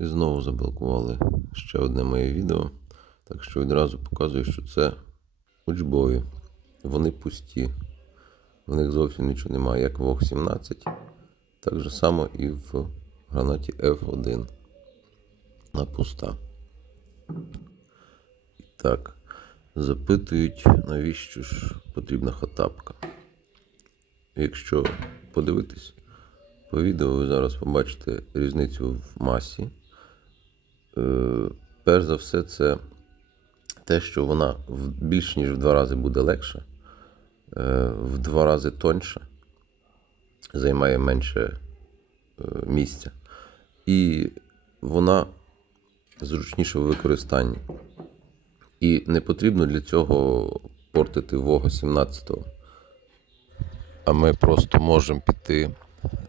І знову заблокували ще одне моє відео. Так що відразу показую, що це учбові. Вони пусті. В них зовсім нічого немає, як в ОГ-17. Так же само і в гранаті F1. Вона пуста. І так, запитують, навіщо ж потрібна хатапка. Якщо подивитись по відео, ви зараз побачите різницю в масі. Е, перш за все, це те, що вона більш ніж в два рази буде легша, е, в два рази тоньша, займає менше е, місця. І вона зручніша в використанні. І не потрібно для цього портити Вога 17. А ми просто можемо піти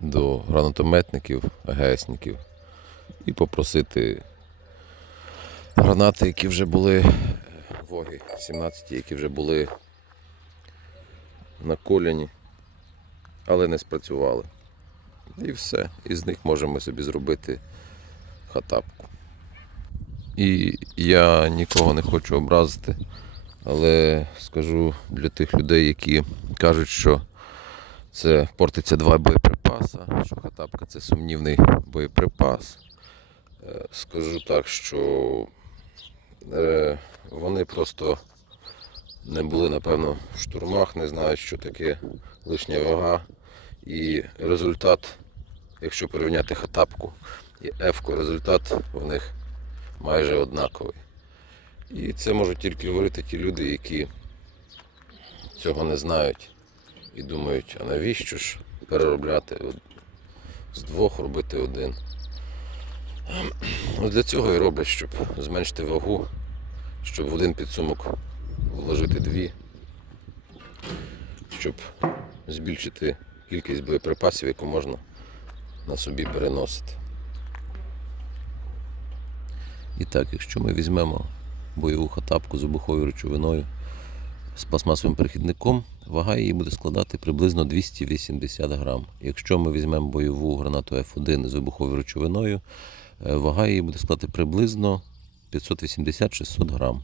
до гранатометників, АГСників і попросити гранати, які вже були Воги 17, які вже були на коляні, але не спрацювали. І все. І з них можемо собі зробити хатапку. І я нікого не хочу образити, але скажу для тих людей, які кажуть, що це портиться два боєприпаса, що хатапка це сумнівний боєприпас. Е, Скажу так, що е, вони просто не були, напевно, в штурмах, не знають, що таке лишня вага. І результат, якщо порівняти хатапку і ефку, результат в них майже однаковий. І це можуть тільки говорити ті люди, які цього не знають і думають, а навіщо ж переробляти з двох робити один. Ось для цього і роблять, щоб зменшити вагу, щоб в один підсумок вложити дві, щоб збільшити кількість боєприпасів, яку можна на собі переносити. І так, якщо ми візьмемо бойову хатапку з вибуховою речовиною з пластмасовим перехідником, вага її буде складати приблизно 280 грам. Якщо ми візьмемо бойову гранату F1 з вибуховою речовиною, е, вага її буде складати приблизно 580-600 грам.